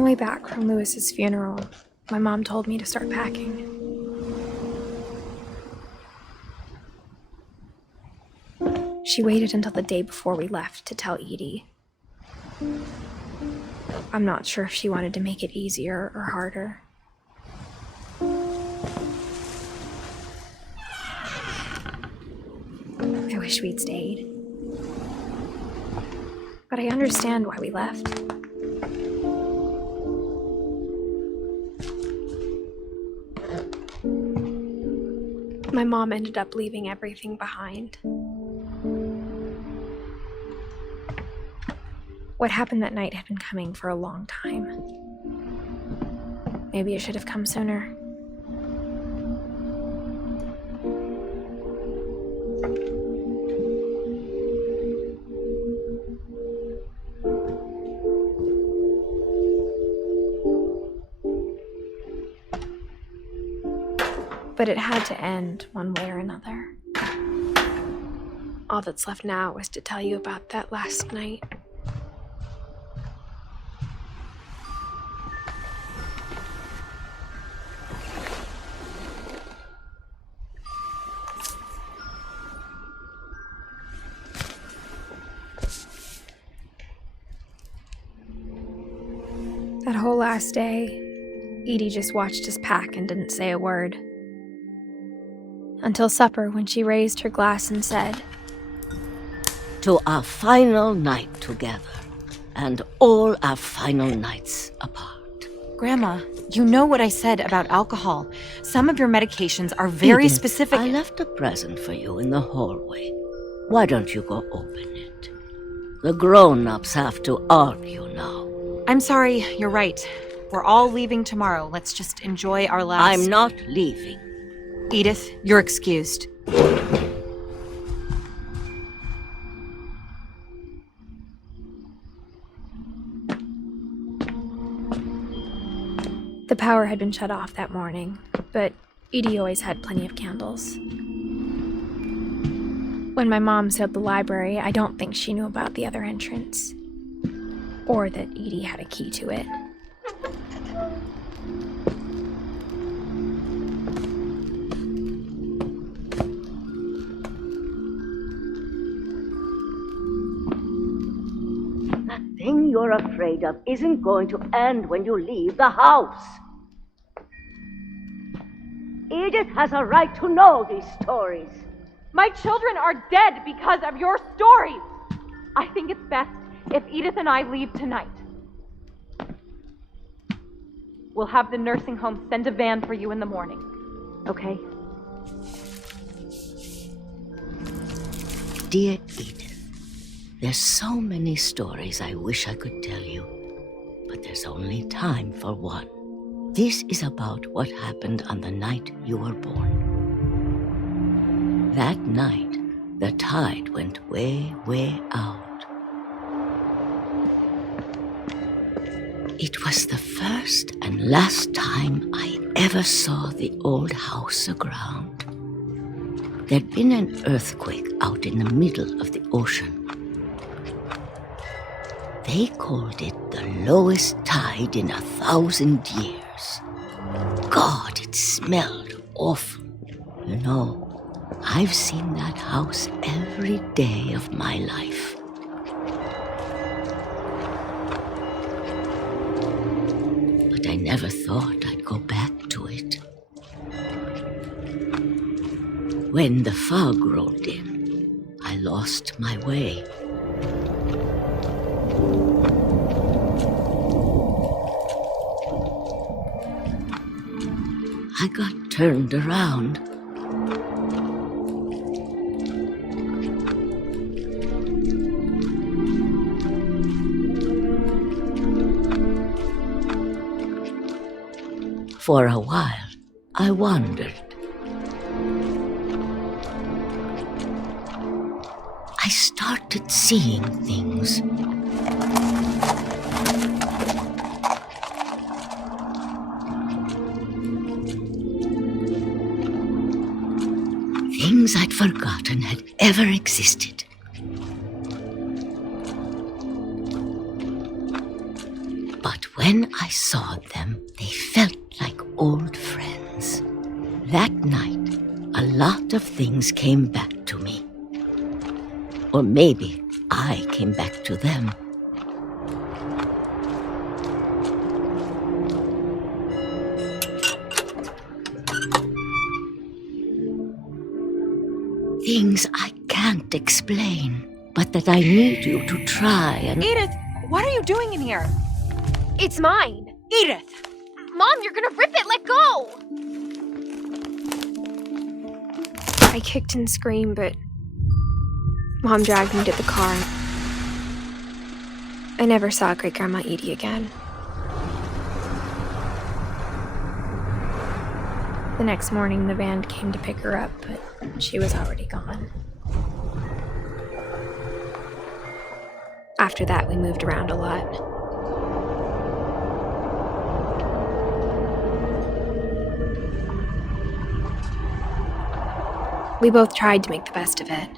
the way back from Lewis's funeral, my mom told me to start packing. She waited until the day before we left to tell Edie. I'm not sure if she wanted to make it easier or harder. I wish we'd stayed. But I understand why we left. My mom ended up leaving everything behind. What happened that night had been coming for a long time. Maybe it should have come sooner. But it had to end one way or another. All that's left now is to tell you about that last night. That whole last day, Edie just watched us pack and didn't say a word. Until supper, when she raised her glass and said, "To our final night together, and all our final nights apart." Grandma, you know what I said about alcohol. Some of your medications are very Edith, specific. I left a present for you in the hallway. Why don't you go open it? The grown-ups have to argue now. I'm sorry, you're right. We're all leaving tomorrow. Let's just enjoy our last... I'm not leaving. Edith, you're excused. The power had been shut off that morning, but Edie always had plenty of candles. When my mom sealed the library, I don't think she knew about the other entrance, or that Edie had a key to it. That thing you're afraid of isn't going to end when you leave the house. Edith has a right to know these stories. My children are dead because of your stories. I think it's best if Edith and I leave tonight. We'll have the nursing home send a van for you in the morning, okay? Dear Edith, there's so many stories I wish I could tell you, but there's only time for one. This is about what happened on the night you were born. That night, the tide went way, way out. It was the first and last time I ever saw the old house aground. There'd been an earthquake out in the middle of the ocean. They called it the lowest tide in 1,000 years. God, it smelled awful. You know, I've seen that house every day of my life. But I never thought I'd go back to it. When the fog rolled in, I lost my way. I got turned around. For a while, I wandered. I started seeing things. Things I'd forgotten had ever existed. But When I saw them, they felt like old friends. That night, a lot of things came back to me. Or maybe I came back to them. Things I can't explain, but that I need you to try and... Edith, what are you doing in here? It's mine! Edith! Mom, you're gonna rip it! Let go! I kicked and screamed, but Mom dragged me to the car. I never saw Great Grandma Edie again. The next morning, the van came to pick her up, but she was already gone. After that, we moved around a lot. We both tried to make the best of it.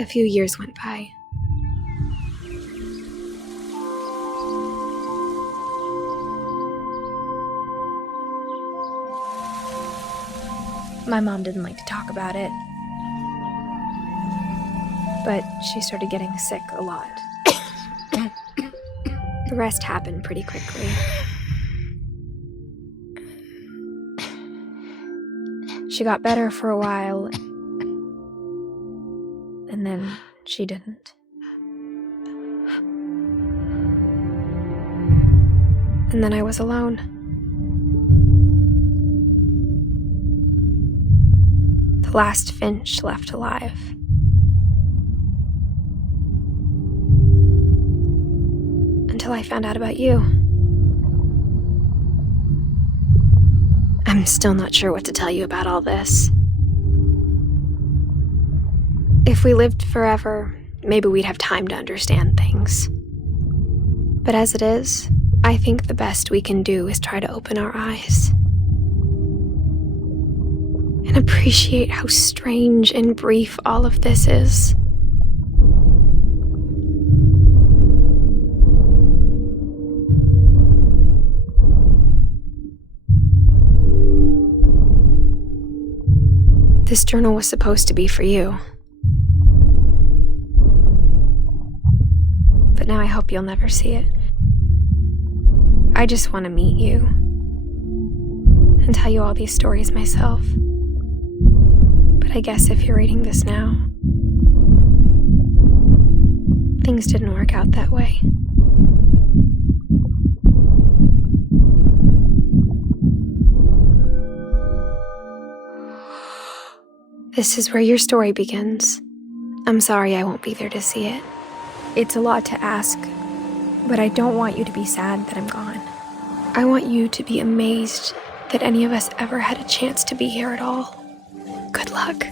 A few years went by. My mom didn't like to talk about it, but she started getting sick a lot. The rest happened pretty quickly. She got better for a while, and then she didn't. And then I was alone. The last Finch left alive. Until I found out about you. I'm still not sure what to tell you about all this. If we lived forever, maybe we'd have time to understand things. But as it is, I think the best we can do is try to open our eyes. And appreciate how strange and brief all of this is. This journal was supposed to be for you. But now I hope you'll never see it. I just want to meet you and tell you all these stories myself. But I guess if you're reading this now, things didn't work out that way. This is where your story begins. I'm sorry I won't be there to see it. It's a lot to ask, but I don't want you to be sad that I'm gone. I want you to be amazed that any of us ever had a chance to be here at all. Good luck.